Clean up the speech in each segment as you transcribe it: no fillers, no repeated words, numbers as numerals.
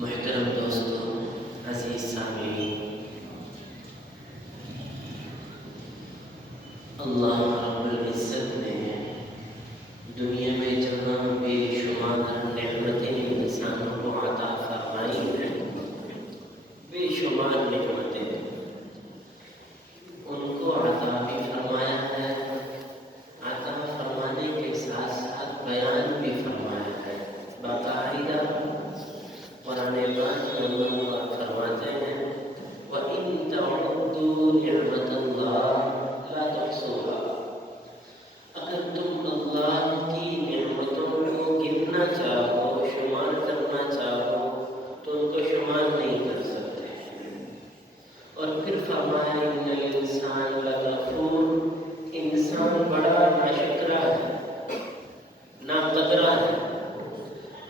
محترم دوستوں، عزیز سامعین، اللہ رب العزت نے دنیا میں جہاں بے شمار نعمتیں انسانوں کو عطا فرمائی ہیں، بے شمار نعمتیں ان کو عطا بھی فرمایا ہے، عطا فرمانے کے ساتھ ساتھ بیان بھی فرمایا ہے۔ باقاعدہ قرآن پاک میں اللہ پاک فرماتے ہیں وَإِن تَعُدُّوا نِعْمَتَ اللَّهِ لَا تُحْصُوهَا، اگر تم اللہ کی نعمتوں کو گننا چاہو، شمار کرنا چاہو تو ان کو شمار نہیں کر سکتے۔ اور پھر فرمایا إِنَّ الْإِنسَانَ لَكَفُورٌ، انسان بڑا ناشکرا ہے، ناقدرہ ہے،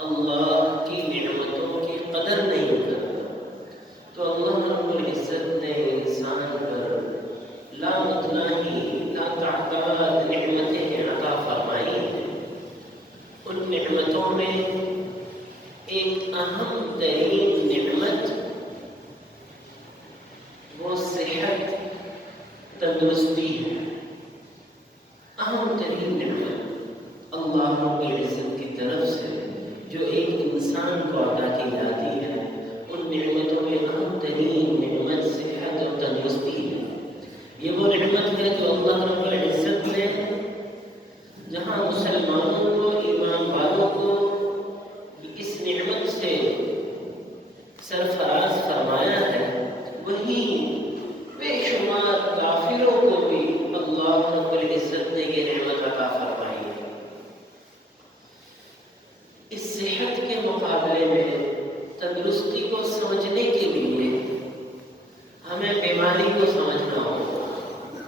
اللہ کی نعمتوں کی قدر نہیں کرتا۔ تو اللہ رب العزت نے انسان پر لامتناہی لاتعداد نعمتیں عطا فرمائی ہیں۔ ان نعمتوں میں ایک اہم ترین نعمت وہ صحت، تندرستی ہے۔ اہم ترین نعمت اللہ رب العزت کی طرف سے جو ایک انسان کو عطا کی جاتی ہے، ان نعمتوں میں اہم ترین نعمت صحت اور تندرستی ہے۔ یہ وہ نعمت ہے جو اللہ رب العزت نے جہاں مسلمانوں کو، ایمان والوں کو اس نعمت سے سرفراز فرمایا ہے، وہیں بے شمار کافروں کو بھی اللہ رب العزت نے یہ نعمت عطا فرمائی ہے۔ اس صحت کے مقابلے میں تندرستی کو سمجھنے کے لیے ہمیں بیماری کو سمجھنا ہوگا۔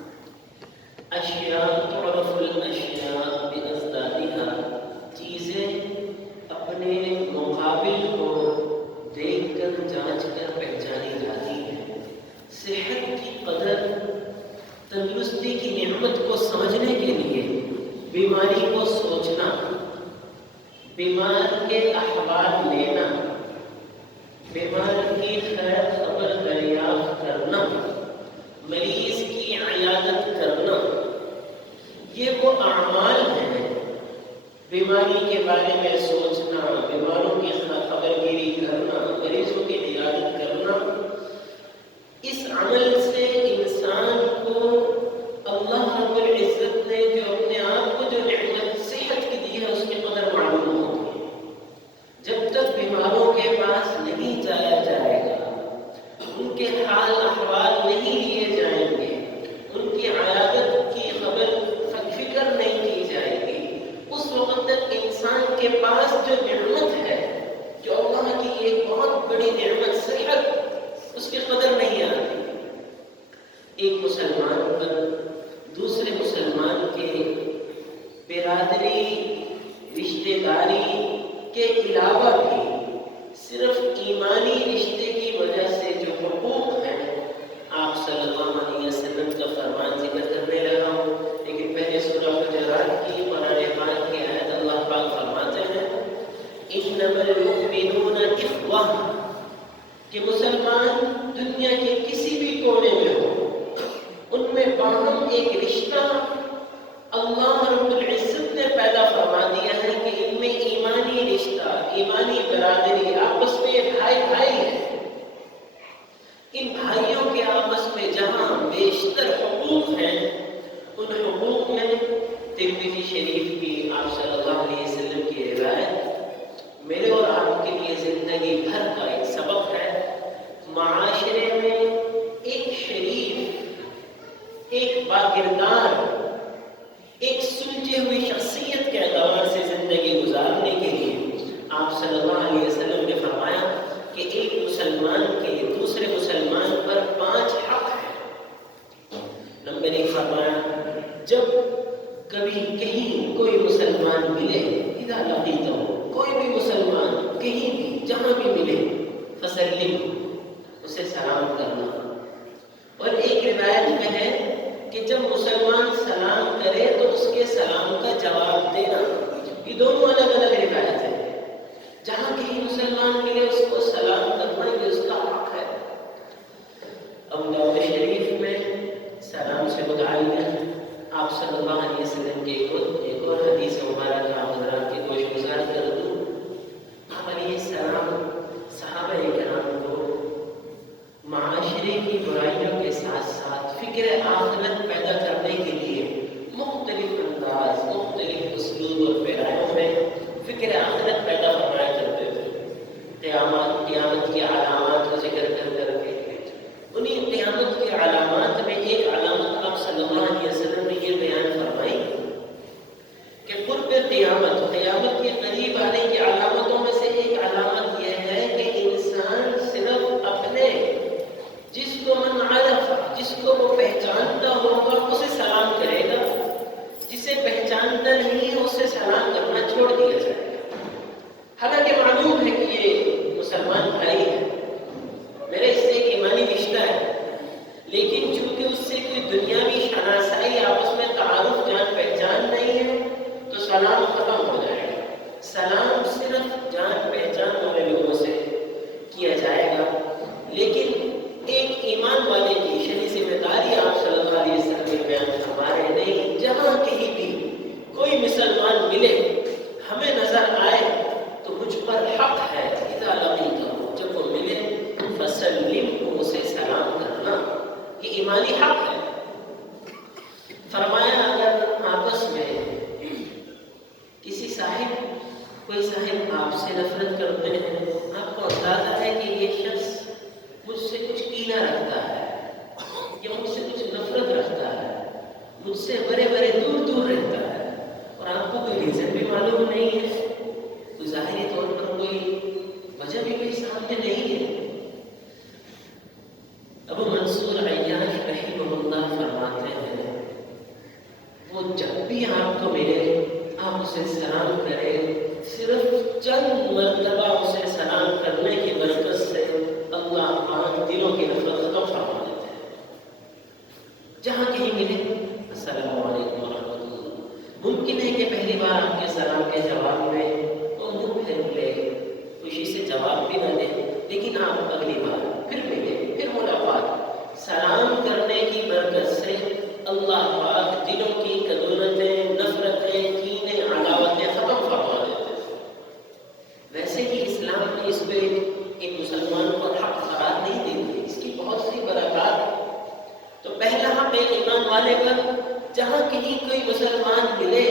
اشیاء تعرف الاشیاء بأضدادها، چیزیں اپنے مقابل کو دیکھ کر، جانچ کر پہچانی جاتی ہیں۔ صحت کی قدر، تندرستی کی نعمت کو سمجھنے کے لیے بیماری کو سوچنا، بیمار کے احوال لینا، بیمار کی خیر خبر دریافت کرنا، مریض کی عیادت کرنا، یہ وہ اعمال ہیں۔ بیماری کے بارے میں سوچنا، بیماروں کی خبر گیری کرنا، مریضوں کی عیادت کرنا، اس عمل سے انسان کو اللہ رب العزت نے جو اپنے آپ کو جو نعمت صحت کی دی ہے اس کی قدر معلوم ہوتی ہے۔ جب تک بیماروں کے پاس نہیں جایا جائے گا، ان کے حال احوال نہیں لیے جائیں گے، ان کی عیادت کی خبر فکر نہیں کی جائے گی، اس وقت تک انسان کے پاس جو نعمت ہے، جو اللہ کی ایک بہت بڑی نعمت صحت، اس کی قدر نہیں آتی۔ ایک مسلمان پر دوسرے مسلمان کے برادری، رشتہ داری کے علاوہ بھی صرف ایمانی رشتے کی وجہ سے جو حقوق ہیں، آپ صلی اللہ علیہ وسلم کا فرمان ذکر کرنے لگا ہوں، لیکن پہلے سورہ حجرات کی قرآن پاک کی آیت اللہ پاک فرماتے ہیں انما المؤمنون اخوہ، کہ مسلمان دنیا کے کسی بھی کونے میں ہو، ان میں باہم ایک رشتہ اللہ رب العزت نے پیدا فرما دیا ہے کہ ان میں ایمانی رشتہ، ایمانی برادری، آپس میں بھائی بھائی ہیں۔ ان بھائیوں کے آپس میں جہاں بیشتر حقوق ہیں، ان حقوق میں ترمذی شریف کی آپ صلی اللہ علیہ وسلم کی روایت میرے اور آپ کے لیے زندگی بھر کا ایک سبق ہے۔ معاشرے میں ایک شریف، ایک باکردار، ایک سلجھی ہوئی شخصیت کے اعتبار سے زندگی گزارنے کے لیے آپ صلی اللہ علیہ وسلم نے فرمایا کہ ایک مسلمان کے دوسرے مسلمان پر 5 حق ہیں۔ نمبر 1 فرمایا جب کبھی کہیں کوئی مسلمان ملے، اذا لقیتہ، کوئی بھی مسلمان کہیں بھی جہاں بھی ملے، فسلم، اسے سلام کرنا۔ اور ایک روایت میں ہے کہ جب مسلمان سلام کرے تو اس کے سلام کا جواب دینا۔ یہ دونوں الگ الگ روایت ہیں۔ جہاں کہیں مسلمان ملے اس کو سلام قیامت کی علامات کا ذکر کر کے انہیں قیامت کی علامات میں ایک علامت آپ صلی اللہ علیہ وسلم نے یہ بیان فرمائی کہ قرب قیامت کے قریب آنے کی علامتوں میں سے ایک علامت یہ ہے کہ انسان صرف اپنے جس کو من عرف، جس کو وہ پہچانتا ہوگا اسے سلام کرے گا، جسے پہچانتا نہیں ہے اسے سلام کرنا چھوڑ دیا جائے گا۔ حالانکہ معلوم ہے کہ یہ مسلمان بھائی ہے، میرے اس سے ایک ایمانی رشتہ ہے، لیکن چونکہ اس سے کوئی دنیاوی شناسائی آپس میں تعارف جان پہچان نہیں ہے تو سلام ختم ہو جائے گا۔ سلام صرف جان پہچان والے لوگوں سے کیا جائے گا، لیکن ایک ایمان والے کی شرعی ذمہ داری آپ صلی اللہ علیہ وسلم کے بیان ہمارے نہیں، جہاں کہیں بھی کوئی مسلمان ملے ہمیں نظر آئے تو مجھ پر حق ہے اذا لقیتہ، جب وہ ملے فسلم کو اسے سلام کرنا، یہ ایمانی حق ہے۔ فرمایا اگر آپس میں کوئی صاحب آپ سے نفرت کرتے ہیں، آپ کو اندازہ ہے کہ یہ شخص مجھ سے کچھ کینہ رکھتا ہے یا مجھ سے کچھ نفرت رکھتا ہے، مجھ سے بڑے دور رہتا ہے، اور آپ کو کوئی ریزن بھی معلوم نہیں ہے، تو ظاہری طور پر کوئی وجہ بھی کوئی سامنے نہیں ہے۔ ابو منصور عیاش رحمہ اللہ فرماتے ہیں وہ جب بھی آپ کو ملے آپ اسے سلام کریں، صرف چند مرتبہ اسے سلام کرنے کی برکت سے اللہ پاک دلوں کی نفرت ختم فرما دیتے ہیں۔ جہاں کہیں ملے السلام علیکم ورحمۃ اللہ، ممکن ہے کہ پہلی بار آپ کے سلام کے جواب میں وہ منہ پھیر لے، خوشی سے جواب بھی نہ دے، لیکن آپ اگلی بار پھر ملے، پھر ملاقات، سلام کرنے کی برکت سے اللہ پاک دلوں کی کدورتیں، نفرتیں، کینے، عداوتیں ختم فرما دیتے ہیں۔ ویسے ہی اسلام نے اس پہ ایک مسلمان کو حق قرار نہیں دیتے، اس کی بہت سی برکات ہیں۔ تو پہلا حق ایک ایمان والے پر جہاں کہیں کوئی مسلمان ملے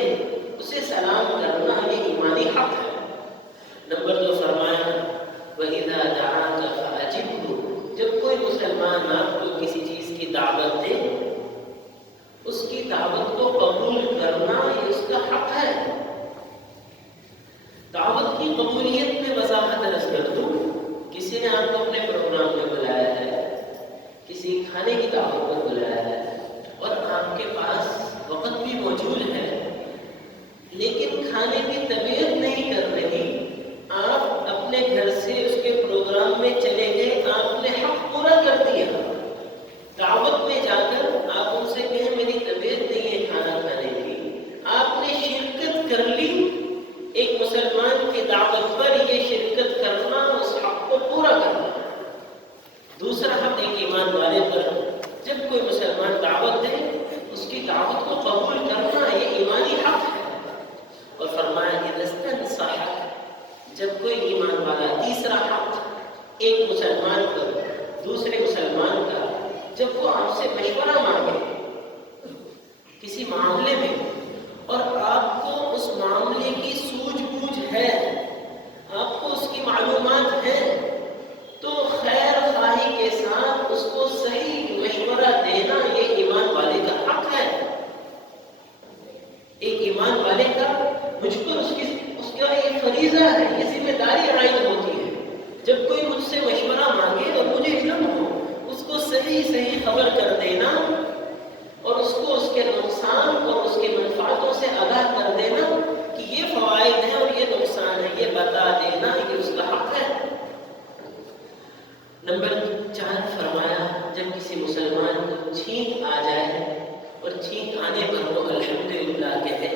اسے سلام کرنا یہ ایمانی حق ہے۔ نمبر 2 فرمایا وَإِذَا دَعَاكَ فَأَجِبْهُ، جب کوئی مسلمان آپ کو کسی چیز کی دعوت دے اس کی دعوت کو قبول کرنا یہ اس کا حق ہے۔ دعوت کی قبولیت میں وضاحت عرض کر دوں، کسی نے آپ کو اپنے پروگرام میں بلایا ہے، کسی کھانے کی دعوت پر بلایا ہے اور آپ کے پاس وقت بھی موجود ہے لیکن کھانے کی طبیعت نہیں کر رہی، آپ اپنے گھر سے اس کے پروگرام میں چلے گئے، آپ نے حق پورا کر دیا۔ دعوت میں جا کر آپ ان سے کہیں میری طبیعت نہیں ہے کھانا کھانے کی، آپ نے شرکت کر لی۔ ایک مسلمان کی دعوت پر یہ شرکت کرنا اس حق کو پورا کرنا۔ دوسرا حق ایک ایمان والے پر جب کوئی مسلمان دعوت دے اس کی دعوت کو قبول کرنا یہ ایمانی حق ہے۔ اور فرمایا کہ استنصحک، جب کوئی ایمان والا تیسرا حق ایک مسلمان پر دوسرے مسلمان کا جب وہ آپ سے مشورہ مانگے کسی معاملے میں اور آپ کو اس معاملے کی سوجھ بوجھ ہے، آپ کو اس کی معلومات ہیں، تو خیر خواہی کے ساتھ اس کو صحیح مشورہ دینا یہ ایمان والے کا حق ہے۔ ایک ایمان والے کا مجھ پر اس کا یہ فریضہ ہے، یہ ذمہ داری عائد ہوتی ہے، جب کوئی مجھ سے مشورہ مانگے اور مجھے علم ہو اس کو صحیح خبر کر دینا اور اس کو اس کے نقصان اور اس کے منفعتوں سے آگاہ کر دینا کہ یہ فوائد ہیں اور یہ نقصان ہے، یہ بتا دینا یہ اس کا حق ہے۔ نمبر 4 فرمایا جب کسی مسلمان کو چھینک آ جائے اور چھینک آنے پر وہ الحمدللہ کہے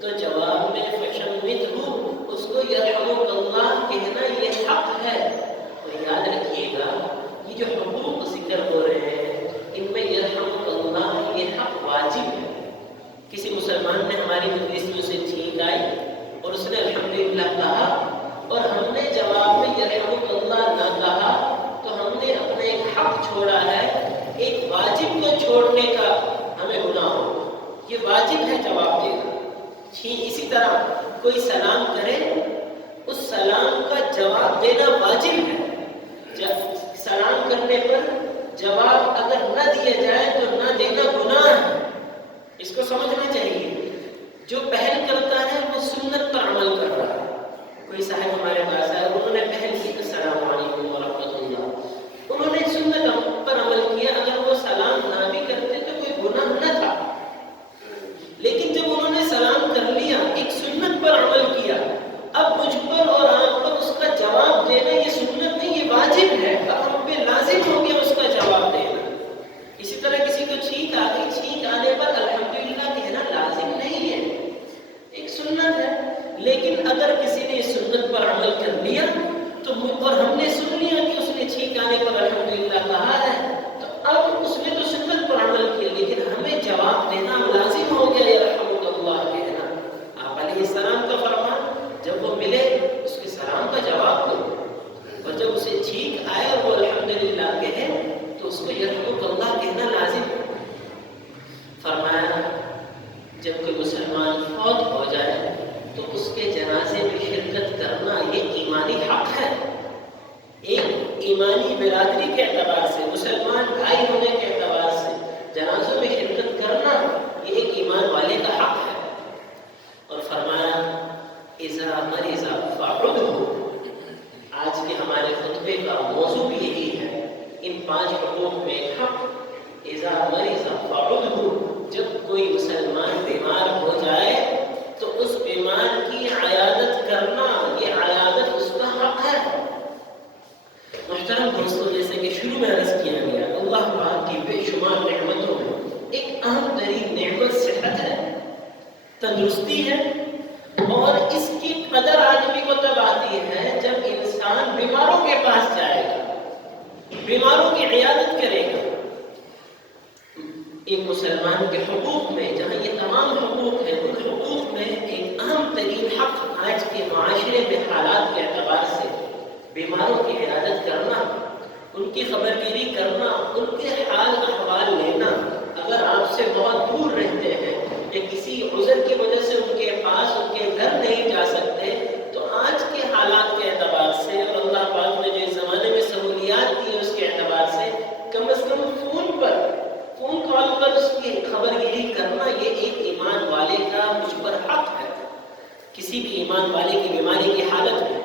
تو جواب میں فشمتہ، اس کو یرحمک اللہ کہنا یہ حق ہے۔ تو یاد رکھیے گا یہ جو حقوق ذکر ہو رہے ہیں ان میں یرحمک اللہ یہ حق واجب ہے۔ کسی مسلمان نے ہماری مجلس میں اسے چھینک آئی اور اس نے الحمدللہ کہا اور ہم نے جواب میں یرحمک اللہ نہ کہا تو ہم نے اپنا ایک حق چھوڑا ہے، ایک واجب کو چھوڑنے کا ہمیں گناہ ہو، یہ واجب ہے جواب دینا۔ اسی طرح کوئی سلام کرے اس سلام کا جواب دینا واجب واجب ہے. سلام کرنے پر جواب اگر نہ دیا جائے تو نہ دینا گناہ ہے. اس کو سمجھنا چاہیے. جو پہل کرتا ہے وہ سنت پر عمل کر رہا ہے. کوئی صاحب ہمارے پاس آئے, انہوں نے پہل کی السلام علیکم ورحمۃ اللہ, انہوں نے سنت پر عمل کیا. اگر وہ سلام نہ بھی کرتے تو کوئی گناہ نہ تھا, لیکن جب انہوں نے سلام کر لیا, ایک سنت پر عمل کیا, اب مجھ پر اور آپ پر اس کا جواب دینا یہ سنت نہیں, یہ واجب ہے. اب ہم پہ لازم ہو گیا اس کا جواب دینا. اسی طرح کسی کو چھینک آ گئی, چھینک آنے پر الحمدللہ کہنا لازم نہیں ہے, ایک سنت ہے. لیکن اگر کسی نے اس سنت پر عمل کر لیا تو اور ہم نے سن لیا کہ اس نے چھینک آنے پر الحمدللہ کہا ہے, تو اب اس نے تو سنت پر عمل کیا, لیکن ہمیں جواب دینا لازم ہو گیا یرحمک اللہ کہنا. آپ علیہ السلام کا فرمان, جب وہ ملے اس کے سلام کا جواب دو, اور جب اسے چھینک آئے اور وہ الحمدللہ کہے تو اس کو یرحمک اللہ کہنا لازم. فرمایا جب کوئی مسلمان فوت ہو جائے تو اس کے جنازے میں شرکت کرنا یہ ایمانی حق ہے. ایک ایمانی برادری کے اعتبار سے, مسلمان بھائی ہونے کے اعتبار سے جنازوں میں شرکت کرنا یہ ایک ایمان والے کا حق ہے. اور فرمایا اذا مرض فعدہ. آج کے ہمارے خطبے کا موضوع بھی یہی ہے. ان 5 حقوق میں ایک حق اذا مرض فعدہ, جب کوئی مسلمان بیمار ہو جائے تو اس بیمار کی عیادت کرنا, یہ عیادت اس کا حق ہے. محترم دوستوں, جیسے کہ شروع میں عرض کیا گیا, اللہ پاک کی بے شمار نعمتوں میں ایک اہم ترین نعمت صحت ہے, تندرستی ہے. اور اس کی قدر آدمی کو تب آتی ہے جب انسان بیماروں کے پاس جائے گا, بیماروں کی عیادت کرے گا. ایک مسلمان کے حقوق میں, جہاں یہ تمام حقوق ہیں, ان حقوق میں ایک اہم ترین حق آج کے معاشرے میں حالات کے اعتبار سے بیماروں کی عیادت کرنا, ان کی خبرگیری کرنا, ان کے حال احوال لینا. اگر آپ سے بہت دور رہتے ہیں یا کسی عذر کی وجہ سے ان کے پاس, ان کے گھر نہیں جا سکتے, تو آج کے حالات کے اعتبار سے اور اللہ پاک نے جو اس زمانے میں سہولیات دی اس کے اعتبار سے کم از کم فون کال پر اس کی خبرگیری کرنا یہ ایک ایمان والے کا مجھ پر حق ہے. کسی بھی ایمان والے کی بیماری کی حالت میں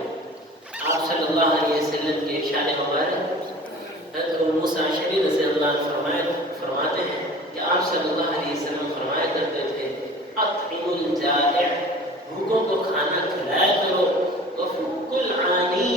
آپ صلی اللہ علیہ وسلم کے ارشاد مبارک حضرت ابو موسیٰ اشعری رضی اللہ عنہ فرماتے ہیں کہ آپ صلی اللہ علیہ وسلم فرمایا کرتے تھے اطعموا الجائع, بھوکوں کو کھانا کھلایا کرو, وفک العانی,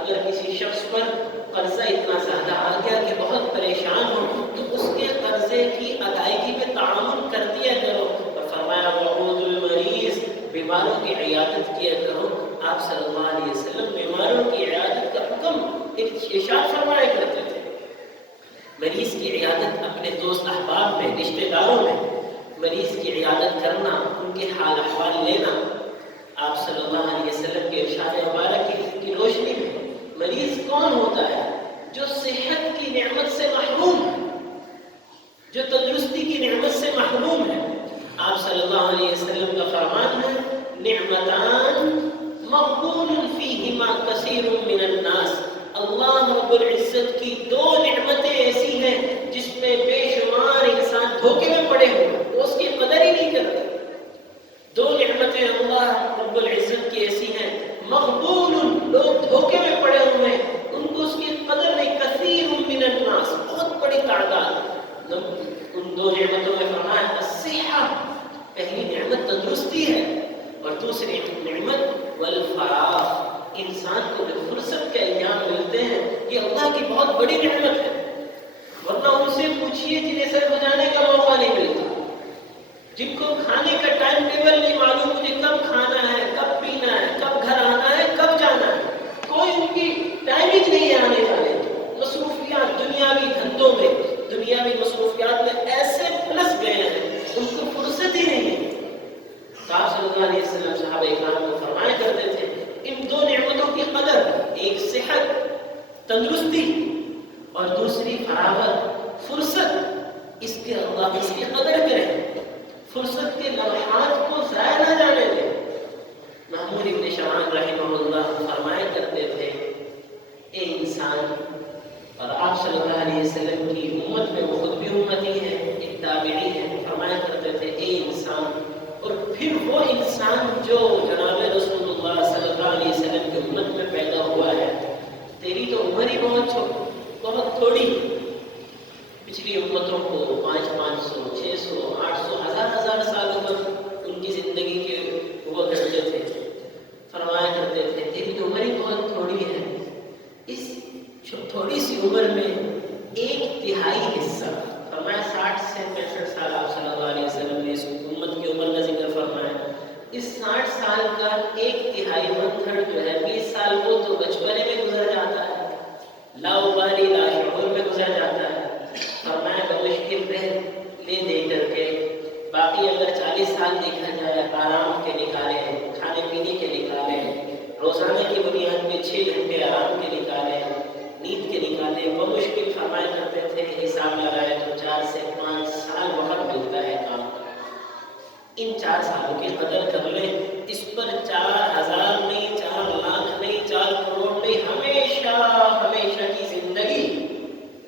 اگر کسی شخص پر قرضہ اتنا زیادہ آ گیا کہ بہت پریشان ہو تو اس کے قرضے کی ادائیگی میں تعاون کر دیا کرو. اور فرمایا وعود المریض, بیماروں کی عیادت کیا کرو. آپ صلی اللہ علیہ وسلم بیماروں کی عیادت کا حکم ارشاد فرمایا کرتے تھے. مریض کی عیادت اپنے دوست احباب میں, رشتہ داروں میں مریض کی عیادت کرنا, ان کے حال احوال لینا. آپ صلی اللہ علیہ وسلم کے ارشاد مبارک کی روشنی میں مریض کون ہوتا ہے؟ جو صحت کی نعمت سے محروم ہے, جو تندرستی کی نعمت سے محروم ہے. آپ صلی اللہ علیہ وسلم کا فرمان ہے نعمتان مغبون فیہما کثیر من الناس. اللہ رب العزت کی 2 نعمتیں ایسی ہیں جس میں بے شمار انسان دھوکے میں پڑے ہوئے, وہ اس کی قدر ہی نہیں کرتے. 2 نعمتیں اللہ رب العزت کی ایسی ہیں, مغبون, لوگ دھوکے میں پڑے ہوئے ہیں, ان کو اس کی قدر نہیں. کثیر من الناس, بہت بڑی تعداد. ان 2 نعمتوں میں فرمایا الصحہ, پہلی نعمت تندرستی ہے, اور دوسری نعمت والفراغ, انسان کو جو فرصت کے ایام ملتے ہیں یہ اللہ کی بہت بڑی نعمت ہے. ورنہ ان سے پوچھیے جنہیں سر بجانے کا موقع نہیں ملتا, جن کو کھانے کا ٹائم ٹیبل نہیں معلوم, مجھے کب کھانا ہے, کب پینا ہے, کب گھر آنا ہے, کب جانا ہے, کوئی ان کی ٹائمنگ نہیں ہے آنے جانے کی. مصروفیات دنیاوی دھندوں میں, دنیاوی مصروفیات میں ایسے پھنس گئے ہیں ان کو فرصت ہی نہیں ہے. آپ صلی اللہ علیہ وسلم صحابہ اکرام کو فرمایا کرتے تھے ان 2 نعمتوں کی قدر, ایک صحت تندرستی اور دوسری فراغت فرصت, اس کی قدر کریں, فرصت کے لمحات کو ضائع نہ جانے دیں. محمود ابن شعبان رحمہ اللہ فرمایا کرتے تھے انسان، اور آپ صلی اللہ علیہ وسلم کی امت میں وہ خود بھی امتی ہیں، ایک تابعی ہیں، فرمایا کرتے تھے اے انسان، اور پھر وہ انسان جو جناب رسول اللہ صلی اللہ علیہ وسلم کی امت میں پیدا ہوا ہے، تیری تو عمر ہی بہت تھوڑی، پچھلی امتوں کو 500 600 800 1000 سال عمر ان کی زندگی کے ہوا کرتے تھے، فرمایا کرتے تھے تیری تو عمر ہی بہت تھوڑی ہے، اس تھوڑی سی عمر میں 1/3 حصہ، فرمایا 60 سے 65 سال آپ صلی اللہ علیہ وسلم نے اس امت کی عمر کا ذکر فرمایا، اس 60 سال کا 1/3 1/3 جو ہے 20 سال وہ تو بچپنے میں گزر جاتا ہے، لاوبالی لاشعور میں گزر جاتا ہے، فرمایا بمشکل لے دے کر کے باقی اگر 40 سال دیکھا جائے آرام کے نکالے، کھانے پینے کے نکالے، روزانہ کی بنیاد پہ 6 گھنٹے آرام کے نکالے، نیند کے نکالے، بمشکل فرمایا کرتے تھے حساب لگائے تو 4 سے 5 سال وقت ملتا ہے کام کا، ان 4 سالوں کی قدر کر لیں، اس پر 4000 نہیں 4 لاکھ نہیں 4 کروڑ نہیں، ہمیشہ کی زندگی،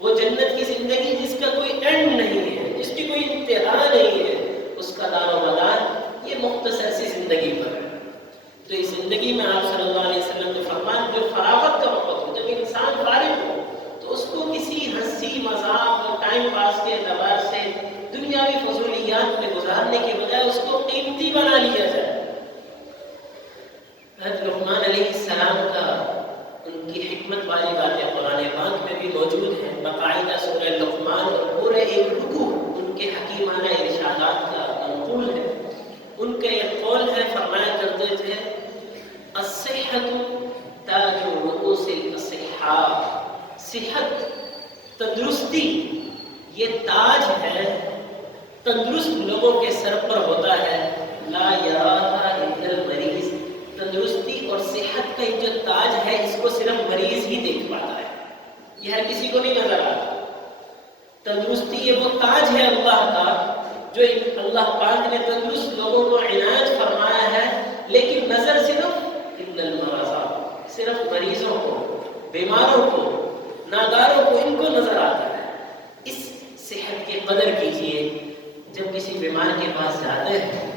وہ جنت کی زندگی جس کا کوئی اینڈ نہیں ہے، جس کی کوئی انتہا نہیں ہے، اس کا دار و مدار یہ مختصر سی زندگی پر ہے۔ تو اس زندگی میں آپ صلی اللہ علیہ وسلم نے فرمایا جو فراغت کا وقت ہو، جب انسان فارغ ہو تو اس کو کسی ہنسی مذاق اور ٹائم پاس کے اعتبار سے دنیاوی فضولیات میں گزارنے کے بجائے اس کو قیمتی بنا لیا جائے۔ حضرت لقمان علیہ السلام کا ان کی حکمت والی باتیں قرآن پاک میں بھی موجود ہیں، باقاعدہ سورہ لقمان اور پورے ایک رکوع ان کے حکیمانہ ارشادات کا منقول ہے۔ ان کا ایک قول ہے، فرمایا کرتے تھے الصحۃ تاج رؤوس الاصحاء، صحت تندرستی یہ تاج ہے، تندرست لوگوں کے سر پر ہوتا ہے، لا یراها الا المریض، تندرستی اور صحت کا جو تاج ہے اس کو صرف مریض ہی دیکھ پاتا ہے، یہ ہر کسی کو نہیں نظر آتا۔ تندرستی یہ وہ تاج ہے اللہ کا جو اللہ پاک نے تندرست لوگوں کو عنایت فرمایا ہے، لیکن نظر صرف الا المرضى، صرف مریضوں کو، بیماروں کو، ناداروں کو، ان کو نظر آتا ہے۔ اس صحت کی قدر کیجئے، جب کسی بیمار کے پاس جاتے ہیں،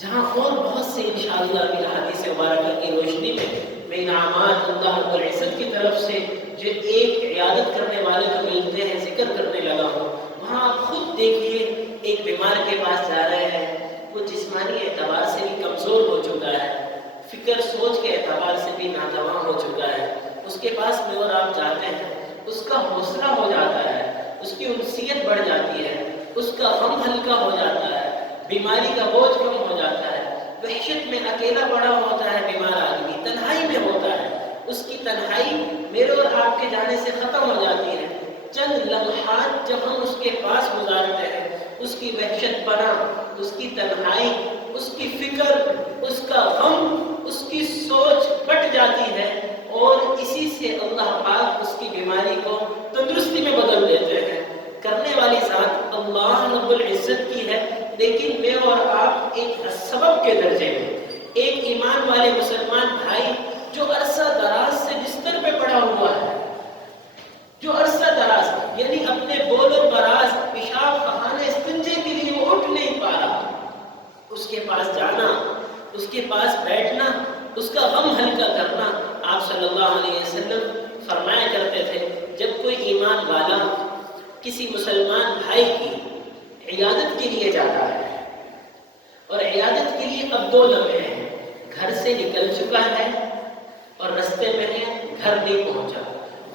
جہاں اور بہت سے انشاءاللہ بھی حدیث مبارکہ کی روشنی میں انعامات اللہ رب العزت کی طرف سے جو ایک عیادت کرنے والے کو ملتے ہیں ذکر کرنے لگا ہوں، وہاں آپ خود دیکھیے ایک بیمار کے پاس جا رہے ہیں، وہ جسمانی اعتبار سے بھی کمزور ہو چکا ہے، فکر سوچ کے اعتبار سے بھی ناتواں ہو چکا ہے، اس کے پاس میں اور آپ جاتے ہیں، اس کا حوصلہ ہو جاتا ہے، اس کی انسیت بڑھ جاتی ہے، اس کا غم ہلکا ہو جاتا ہے، بیماری کا بوجھ کم ہو جاتا ہے، وحشت میں اکیلا پڑا ہوتا ہے بیمار آدمی، تنہائی میں ہوتا ہے، اس کی تنہائی میرے اور آپ کے جانے سے ختم ہو جاتی ہے۔ چند لمحات جب ہم اس کے پاس گزارتے ہیں، اس کی وحشت پنا، اس کی تنہائی، اس کی فکر، اس کا غم، اس کی سوچ بٹ جاتی ہے، اور اسی سے اللہ پاک اس کی بیماری کو تندرستی میں بدل دیتے ہیں۔ کرنے والی ذات اللہ رب العزت کی ہے، لیکن میں اور آپ ایک سبب کے درجے میں، ایک ایمان والے مسلمان بھائی جو عرصہ دراز سے بستر پہ پڑا ہوا ہے، جو عرصہ دراز یعنی اپنے بول و براز، پیشاب بہانے، استنجے کے لیے وہ اٹھ نہیں پا رہا، اس کے پاس جانا، اس کے پاس بیٹھنا، اس کا غم ہلکا کرنا، آپ صلی اللہ علیہ وسلم فرمایا کرتے تھے جب کوئی ایمان والا کسی مسلمان بھائی کی عیادت کے لیے جاتا ہے، اور عیادت کے لیے اب 2 لمحے ہیں، گھر سے نکل چکا ہے اور رستے میں ہے، گھر نہیں پہنچا،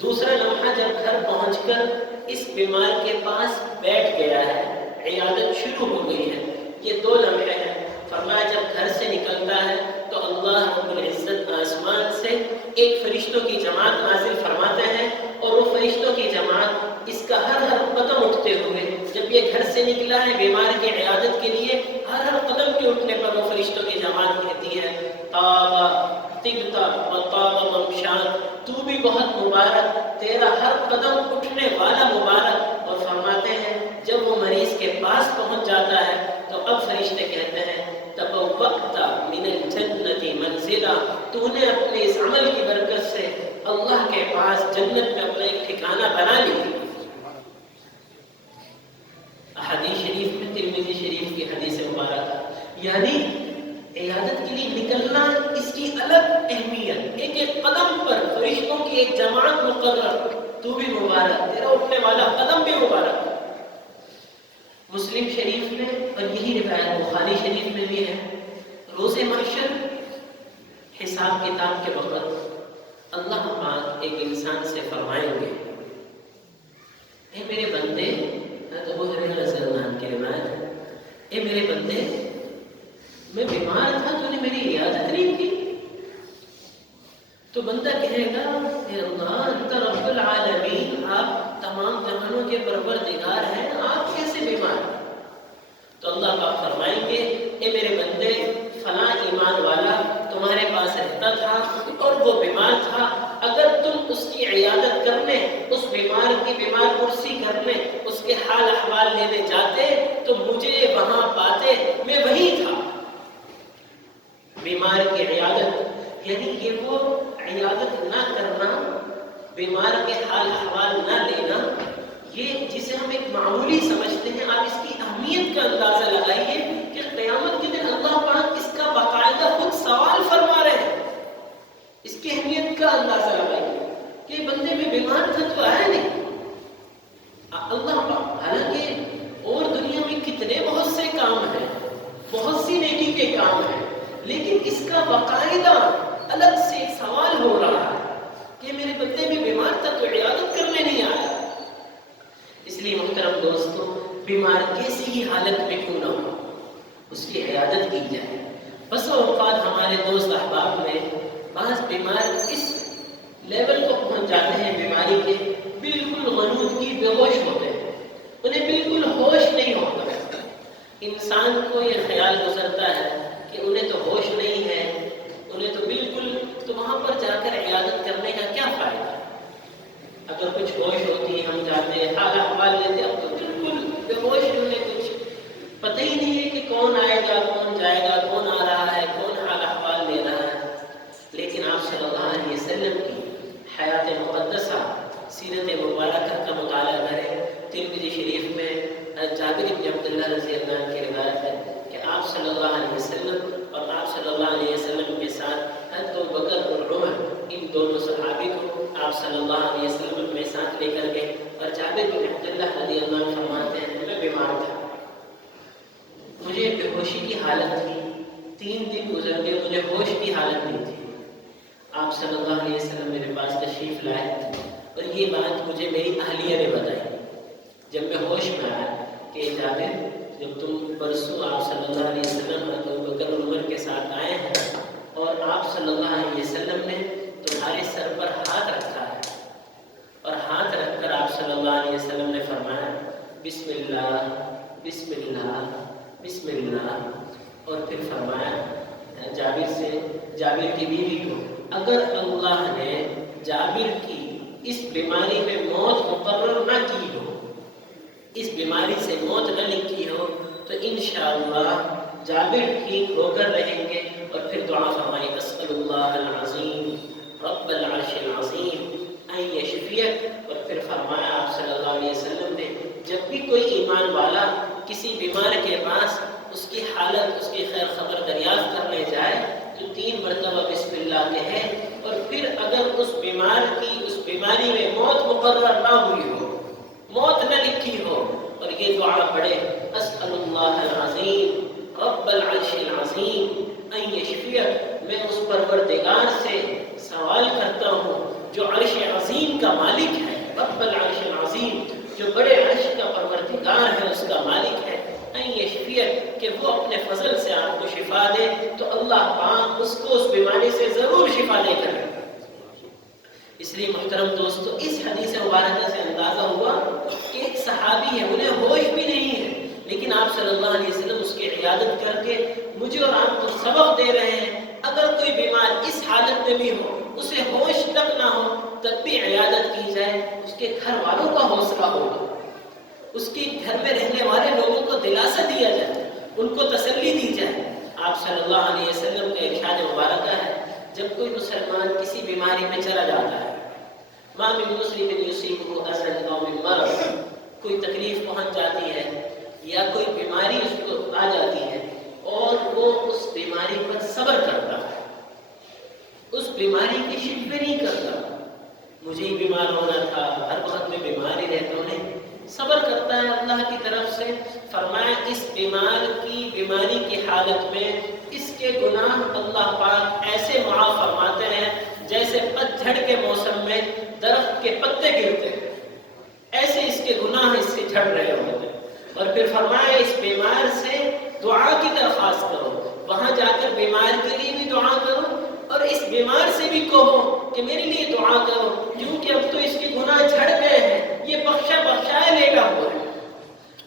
دوسرا لمحہ جب گھر پہنچ کر اس بیمار کے پاس بیٹھ گیا ہے، عیادت شروع ہو گئی ہے، یہ 2 لمحے ہیں۔ فرمایا جب گھر سے نکلتا ہے تو اللہ رب العزت آسمان سے ایک فرشتوں کی جماعت نازل فرماتے ہیں، اور وہ فرشتوں کی جماعت اس کا ہر قدم اٹھتے ہوئے، جب یہ گھر سے نکلا ہے بیمار کی عیادت کے لیے، ہر قدم کے اٹھنے پر وہ فرشتوں کی جماعت کہتی ہے طابا طبتا و طاب ممشاک، تو بھی بہت مبارک، تیرا ہر قدم اٹھنے والا مبارک۔ اور فرماتے ہیں جب وہ مریض کے پاس پہنچ جاتا ہے تو اب فرشتے کہتے ہیں تبوّأت من الجنة منزلا، تو انہیں اپنے اس عمل کی برکت سے اللہ کے پاس جنت میں اپنا ایک ٹھکانہ بنا لیا۔ حدیث شریف میں ترمذی شریف کی حدیث مبارکہ، یعنی عیادت کے لیے نکلنا، اس کی الگ اہمیت، ایک ایک قدم پر فرشتوں کی ایک جماعت مقرر، تو بھی مبارک، تیرا اٹھنے والا قدم بھی مبارک۔ مسلم شریف میں، اور یہی روایت بخاری شریف میں بھی ہے، روز محشر حساب کتاب کے وقت اللہ پاک ایک انسان سے فرمائیں گے، اے میرے بندے، ابو ہریرہ رضی اللہ عنہ کی روایت ہے، اے میرے بندے، میں بیمار تھا، تو نے میری عیادت نہیں کی؟ تو بندہ کہے گا، اے اللہ انت رب العالمین، آپ تمام جہانوں کے پروردگار ہیں، آپ کیسے بیمار؟ تو اللہ پاک فرمائیں گے، اے میرے بندے، فلاں ایمان والا تمہارے پاس رہتا تھا اور وہ بیمار تھا، اگر تم اس کی عیادت کرنے، اس بیمار کی بیمار پرسی کرنے، اس کے حال احوال لینے جاتے تو مجھے وہاں پاتے، میں وہی تھا۔ بیمار کی عیادت یعنی یہ وہ عیادت نہ کرنا، بیمار کے حال احوال نہ لینا، یہ جسے ہم ایک معمولی سمجھتے ہیں، آپ اس کی اہمیت کا اندازہ لگائیے کہ قیامت کے دن اللہ پاک اس کا باقاعدہ خود سوال فرما رہے ہیں۔ اس کی اہمیت کا اندازہ لگائیے کہ بندے میں بیمار تھا تو آیا نہیں۔ اللہ پاک، حالانکہ اور دنیا میں کتنے بہت سے کام ہیں، بہت سی نیکی کے کام ہیں، لیکن اس کا باقاعدہ الگ سے ایک سوال ہو رہا ہے کہ میرے بندے میں بیمار تھا تو عیادت کرنے نہیں آیا۔ اس لیے محترم دوستو، بیمار کیسی ہی حالت میں کیوں نہ ہو، اس کی عیادت کی جائے۔ بس اوقات ہمارے دوست احباب میں بعض بیمار اس لیول کو پہنچ جاتے ہیں بیماری کے، بالکل غنودگی، بے ہوش ہوتے ہیں، انہیں بالکل ہوش نہیں ہوتا۔ انسان کو یہ خیال گزرتا ہے کہ انہیں تو ہوش نہیں ہے، انہیں تو بالکل، تو وہاں پر جا کر عیادت کرنے کا کیا فائدہ؟ اگر کچھ ہوش ہوتی، ہم جاتے حال احوال لیتے، اب تو بالکل بے ہوش، انہیں کچھ پتہ ہی نہیں ہے کہ کون آئے گا، کون جائے گا، کون آ رہا ہے، کون حال احوال لے رہا ہے۔ لیکن آپ صلی اللہ علیہ وسلم کی حیات مقدسہ، سیرت مبارکہ کا مطالعہ کریں۔ ترمذی شریف میں جابر بن عبداللہ رضی اللہ عنہ کی روایت ہے کہ آپ صلی اللہ علیہ وسلم اور آپ صلی اللہ علیہ وسلم کے ساتھ حضرت ابوبکر اور عمر، ان دونوں صحابی کو آپ صلی اللہ علیہ وسلم اپنے ساتھ لے کر گئے، اور جابر بن عبداللہ رضی اللہ عنہ فرماتے ہیں، میں بیمار تھا، مجھے بے ہوشی کی حالت تھی، 3 دن گزر گئے، مجھے ہوش کی حالت نہیں تھی۔ آپ صلی اللہ علیہ وسلم میرے پاس تشریف لائے اور یہ بات مجھے میری اہلیہ نے بتائی جب میں ہوش میں آیا کہ جابر، جب تم پرسوں آپ صلی اللہ علیہ وسلم حضرت ابوبکر اور عمر کے ساتھ آئے ہیں اور آپ صلی اللہ علیہ وسلم نے تمہارے سر پر ہاتھ رکھا ہے، اور ہاتھ رکھ کر آپ صلی اللہ علیہ وسلم نے فرمایا بسم اللہ بسم اللہ بسم اللہ، اور پھر فرمایا جابر سے، جابر کی بیوی کو، اگر اللہ نے جابر کی اس بیماری میں موت مقرر نہ کی ہو، اس بیماری سے موت نہ لکھی ہو، تو انشاءاللہ جابر ٹھیک ہو کر رہیں گے۔ اور پھر دعا فرمائی، اسأل اللہ العظیم رب العرش العظیم ان یشفیک، اور پھر فرمایا آپ صلی اللہ علیہ وسلم نے، جب بھی کوئی ایمان والا کسی بیمار کے پاس اس کی حالت، اس کی خیر خبر دریافت کرنے جائے تو 3 مرتبہ بسم اللہ کہے، اور پھر اگر اس بیمار کی اس بیماری میں موت مقرر نہ ہوئی ہو، موت نہ لکھی ہو، اور یہ دعا پڑھے، اسأل اللہ العظیم رب العرش العظیم ان یشفیک، میں اس پروردگار سے سوال کرتا ہوں جو عرش عظیم کا مالک ہے، رب العرش العظیم، جو بڑے عرش کا پروردگار ہے، اس کا مالک ہے، ان یشفیک، کہ وہ اپنے فضل سے آپ کو شفا دے، تو اللہ پاک اس کو اس بیماری سے ضرور شفا دے کر۔ اس لیے محترم دوستو، اس حدیث مبارکہ سے اندازہ ہوا کہ ایک صحابی ہے، انہیں ہوش بھی نہیں ہے، لیکن آپ صلی اللہ علیہ وسلم اس کی عیادت کر کے مجھے اور آپ کو سبق دے رہے ہیں، اگر کوئی بیمار اس حالت میں بھی ہو، اسے ہوش تک نہ ہو، تب بھی عیادت کی جائے، اس کے گھر والوں کا حوصلہ ہوگا، اس کے گھر میں رہنے والے لوگوں کو دلاسا دیا جائے، ان کو تسلی دی جائے۔ آپ صلی اللہ علیہ وسلم کا ارشاد مبارکہ ہے جب کوئی مسلمان کسی بیماری میں چلا جاتا ہے، ما من مسلم یصیبہ اذى او من مرض، کوئی تکلیف پہنچ جاتی ہے یا کوئی بیماری اس کو آ جاتی ہے اور وہ اس بیماری پر صبر کرتا ہے، اس بیماری کی شکوے نہیں کرتا، مجھے ہی بیمار ہونا تھا، ہر وقت میں بیمار ہی رہتا ہوں، نہیں، صبر کرتا ہے اللہ کی طرف سے۔ فرمایا اس بیماری کی حالت میں اس کے گناہ اللہ پاک ایسے معاف فرماتے ہیں جیسے پتجھڑ کے موسم میں درخت کے پتے گرتے ہیں، ایسے اس کے گناہ اس سے جھڑ رہے ہوتے ہیں۔ اور پھر فرمایا اس بیمار سے دعا کی درخواست کرو، وہاں جا کر بیمار کے لیے بھی دعا کرو اور اس بیمار سے بھی کہو کہ میرے لیے دعا کرو، کیونکہ اب تو اس کے گناہ جھڑ گئے ہیں، یہ بخشایا لے گا ہوا ہے۔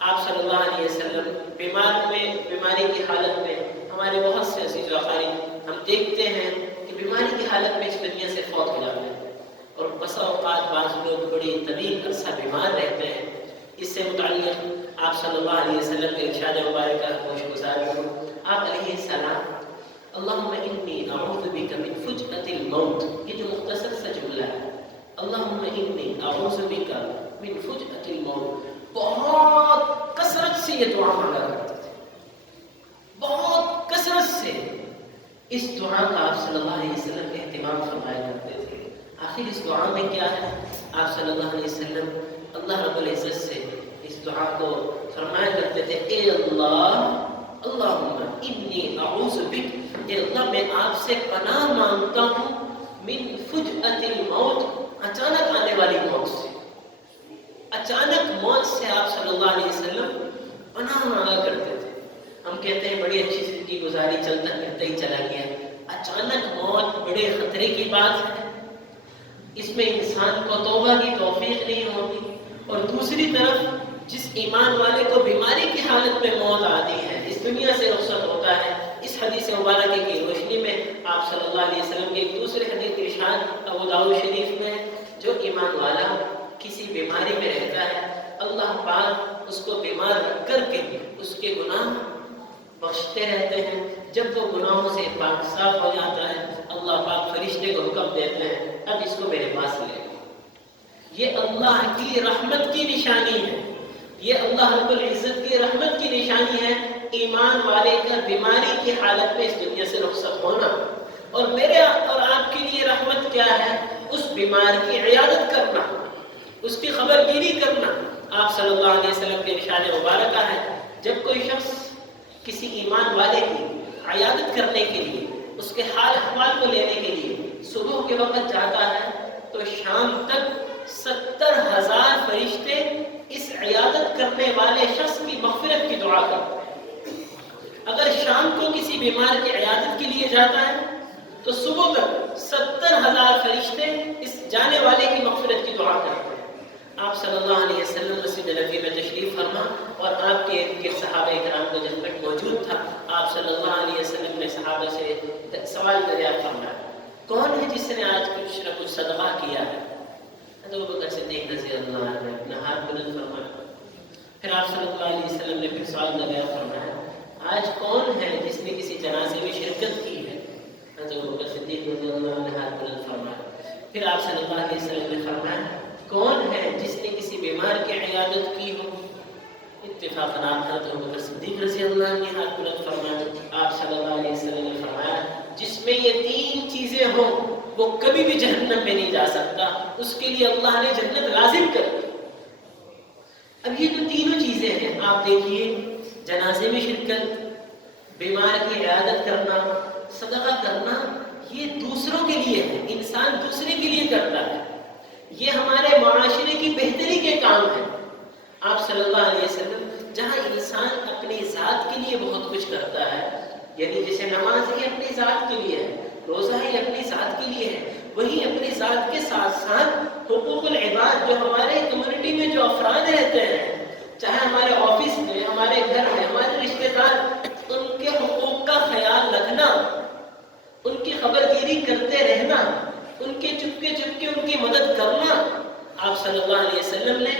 آپ صلی اللہ علیہ وسلم بیماری کی حالت میں ہمارے بہت سے عزیز و اقارب ہم دیکھتے ہیں کہ بیماری کی حالت میں اس دنیا سے فوت ہو جاتے ہیں، اور بسا اوقات بعض لوگ بڑی طویل عرصہ بیمار رہتے ہیں۔ اس سے متعلق آپ صلی اللہ علیہ وسلم کے ارشاد مبارکہ ہوش گزار ہوں۔ آپ علیہ السلام اللہم انی اعوذ بک من فجأة الموت، یہ جو مختصر سا جملہ ہے، اللہم انی اعوذ بک من فجأة الموت، بہت کثرت سے یہ دعا مانگا کرتے تھے، بہت کثرت سے اس دعا کا آپ صلی اللہ علیہ وسلم اہتمام فرمایا کرتے تھے۔ آخر اس دعا میں کیا ہے؟ آپ صلی اللہ علیہ وسلم اللہ رب العزت سے اس دعا کو فرمایا کرتے تھے، اے اللہ، اللہم انی اعوذ بک، اے اللہ میں آپ سے پناہ مانگتا ہوں، من فجأة الموت، اچانک آنے والی موت سے، اچانک موت سے آپ صلی اللہ علیہ وسلم پناہ مانگا کرتے تھے۔ ہم کہتے ہیں بڑی اچھی زندگی گزاری، چلتا پھرتا ہی چلا گیا، اچانک موت بڑے خطرے کی بات ہے، اس میں انسان کو توبہ کی توفیق نہیں ہوتی، اور دوسری طرف جس ایمان والے کو بیماری کی حالت میں موت آتی ہے، اس دنیا سے رخصت ہوتا ہے، اس حدیث مبارکہ کی روشنی میں آپ صلی اللہ علیہ وسلم کے ایک دوسرے حدیث کی ارشاد ابو داؤد شریف میں، جو ایمان والا کسی بیماری میں رہتا ہے، اللہ پاک اس کو بیمار رکھ کر کے اس کے گناہ بخشتے رہتے ہیں۔ جب وہ گناہوں سے پاک صاف ہو جاتا ہے، اللہ پاک فرشتے کو حکم دیتے ہیں، اب اس کو میرے پاس لے۔ یہ اللہ کی رحمت کی نشانی ہے، یہ اللہ رب العزت کی رحمت کی نشانی ہے، ایمان والے کا بیماری کی حالت میں اس دنیا سے رخصت ہونا۔ اور میرے اور آپ کے لیے رحمت کیا ہے؟ اس بیمار کی عیادت کرنا، اس کی خبر گیری کرنا۔ آپ صلی اللہ علیہ وسلم کے ارشاد مبارکہ ہے، جب کوئی شخص کسی ایمان والے کی عیادت کرنے کے لیے، اس کے حال احوال کو لینے کے لیے صبح کے وقت جاتا ہے تو شام تک 70,000 فرشتے اس عیادت کرنے والے شخص کی مغفرت کی دعا کرتے ہیں۔ اگر شام کو کسی بیمار کی عیادت کے لیے جاتا ہے تو صبح تک 70,000 فرشتے اس جانے والے کی مغفرت کی دعا کرتے ہیں۔ آپ صلی اللہ علیہ وسلم مسجد نبوی میں تشریف فرما، اور آپ کے صحابہ کرام کا جذبہ موجود تھا۔ آپ صلی اللہ علیہ وسلم نے صحابہ سے سوال دریافت فرمایا، کون ہے جس نے آج کچھ نہ کچھ صدقہ کیا ہے؟ تو ابو بکر صدیق رضی اللہ عنہ نے اپنا ہاتھ بلند فرمایا۔ پھر آپ صلی اللہ علیہ وسلم نے پھر سوال دریافت فرمایا، آج کون ہے جس نے کسی جنازے میں شرکت کی ہے؟ تو ابو بکر صدیق رضی اللہ عنہ نے ہاتھ بلند فرمایا۔ پھر آپ صلی اللہ علیہ وسلم نے فرمایا، کون ہے جس نے کسی بیمار کی عیادت کی ہو؟ اتفاقاً حضرت ابو بکر صدیق رضی اللہ عنہ نے ہاتھ بلند فرمایا۔ آپ صلی اللہ علیہ وسلم نے فرمایا، جس میں یہ 3 چیزیں ہوں وہ کبھی بھی جہنم میں نہیں جا سکتا، اس کے لیے اللہ نے جنت لازم کر دی۔ اب یہ جو تینوں چیزیں ہیں، آپ دیکھیے، جنازے میں شرکت، بیمار کی عیادت کرنا، صدقہ کرنا، یہ دوسروں کے لیے ہے، انسان دوسرے کے لیے کرتا ہے، یہ ہمارے معاشرے کی بہتری کے کام ہیں۔ آپ صلی اللہ علیہ وسلم جہاں انسان اپنی ذات کے لیے بہت کچھ کرتا ہے، یعنی جیسے نماز ہی اپنی ذات کے لیے ہے، روزہ ہی اپنی ذات کے لیے ہے، وہی اپنی ذات کے ساتھ ساتھ حقوق العباد، جو ہمارے کمیونٹی میں جو افراد رہتے ہیں، چاہے ہمارے آفس میں، ہمارے گھر میں، ہمارے رشتے دار، ان کے حقوق کا خیال رکھنا، ان کی خبر گیری کرتے رہنا، ان کے چپکے چپکے ان کی مدد کرنا، آپ صلی اللہ علیہ وسلم نے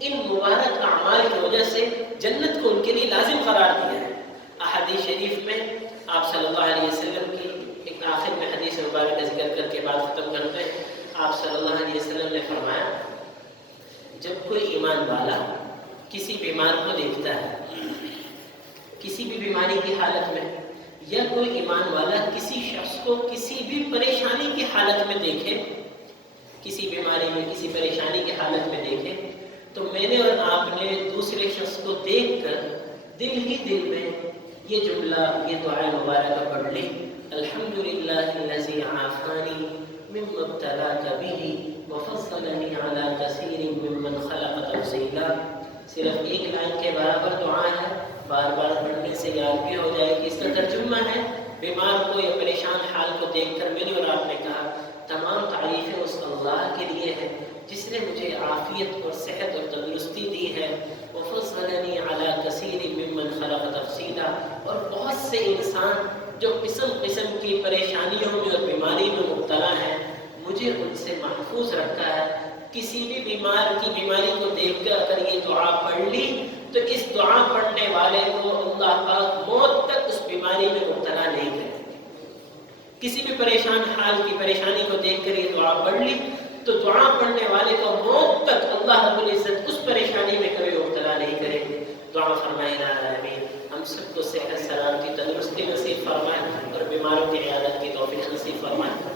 ان مبارک اعمال کی وجہ سے جنت کو ان کے لیے لازم قرار دیا ہے۔ احادیث شریف میں آپ صلی اللہ علیہ وسلم کی ایک آخر میں حدیث مبارک کا ذکر کر کے بات ختم کرتے ہیں. آپ صلی اللہ علیہ وسلم نے فرمایا جب کوئی ایمان والا کسی بیمار کو دیکھتا ہے کسی بھی بیماری کی حالت میں، یا کوئی ایمان والا کسی شخص کو کسی بھی پریشانی کی حالت میں دیکھے، کسی بیماری میں کسی پریشانی کی حالت میں دیکھے، تو میں نے اور آپ نے دوسرے شخص کو دیکھ کر دل ہی دل میں یہ جملہ، یہ دعا مبارکہ پڑھ لی: الحمدللہ الذی عافانی مما ابتلاک بہ وفضلنی علی کثیر ممن خلق تفضیلا. صرف ایک لائن کے برابر دعا ہے، بار بار پڑھنے سے یاد بھی ہو جائے کہ اس کا ترجمہ ہے بیمار کو یا پریشان حال کو دیکھ کر میں نے اور آپ نے کہا تمام تعریفیں اس اللہ کے لیے ہیں جس نے مجھے عافیت اور صحت اور تندرستی دی ہے. وفضلنی علی کثیر ممن خلق تفضیلا. اور بہت سے انسان جو قسم قسم کی پریشانیوں میں اور بیماری میں مبتلا ہیں، مجھے ان سے محفوظ رکھا ہے. کسی بھی بیمار کی بیماری کو دیکھ کر اگر یہ دعا پڑھ لی تو اس دعا پڑھنے والے کو اللہ پاک موت تک اس بیماری میں مبتلا نہیں کرے. کسی بھی پریشان حال کی پریشانی کو دیکھ کر یہ دعا پڑھ لی تو دعا پڑھنے والے کو موت تک اللہ رب العزت اس پریشانی میں کبھی مبتلا نہیں کرے. دعا فرمائے یا آمین. ہم سب کو صحت، سلامتی، تندرستی نصیب فرمائے اور بیماروں کی عیادت کی توفیق نصیب فرمائے.